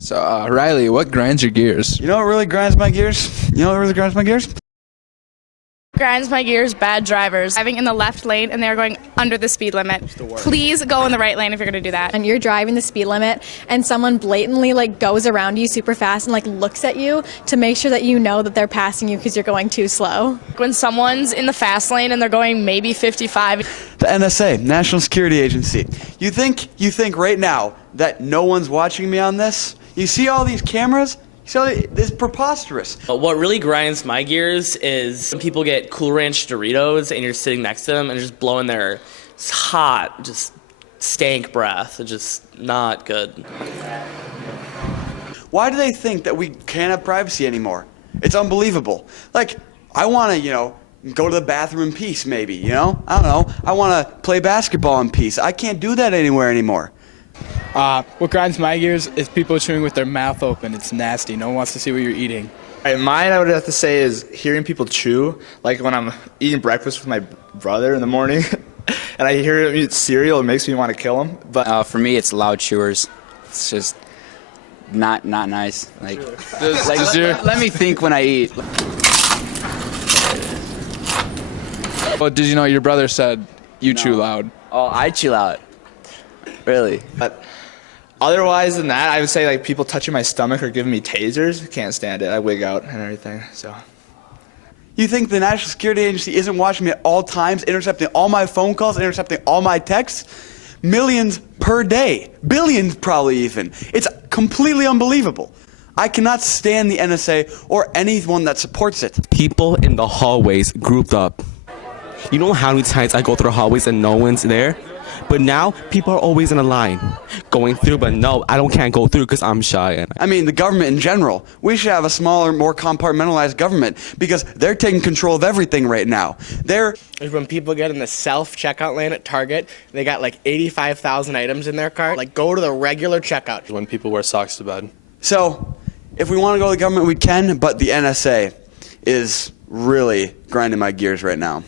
So, Riley, what grinds your gears? You know what really grinds my gears? You know what really grinds my gears? Grinds my gears, bad drivers. Driving in the left lane and they're going under the speed limit. Please go in the right lane if you're going to do that. And you're driving the speed limit and someone blatantly goes around you super fast and looks at you to make sure that you know that they're passing you because you're going too slow. When someone's in the fast lane and they're going maybe 55. The NSA, National Security Agency. You think right now that no one's watching me on this? You see all these cameras? So it's preposterous. What really grinds my gears is when people get Cool Ranch Doritos and you're sitting next to them and just blowing their hot, just stank breath. It's just not good. Why do they think that we can't have privacy anymore? It's unbelievable. I want to, go to the bathroom in peace maybe, I don't know. I want to play basketball in peace. I can't do that anywhere anymore. What grinds my gears is people chewing with their mouth open. It's nasty. No one wants to see what you're eating. Mine, I would have to say, is hearing people chew. Like when I'm eating breakfast with my brother in the morning, and I hear him eat cereal, it makes me want to kill him. But for me, it's loud chewers. It's just not nice. Let me think when I eat. Well, did you know your brother said you chew loud? Oh, I chew loud. Really? But otherwise than that, I would say people touching my stomach or giving me tasers. Can't stand it. I wig out and everything. So. You think the National Security Agency isn't watching me at all times, intercepting all my phone calls, intercepting all my texts? Millions per day. Billions probably even. It's completely unbelievable. I cannot stand the NSA or anyone that supports it. People in the hallways grouped up. You know how many times I go through the hallways and no one's there? But now, people are always in a line, going through, but no, can't go through because I'm shy. I mean, the government in general. We should have a smaller, more compartmentalized government because they're taking control of everything right now. When people get in the self-checkout lane at Target, they got 85,000 items in their cart. Go to the regular checkout. When people wear socks to bed. So, if we want to go to the government, we can, but the NSA is really grinding my gears right now.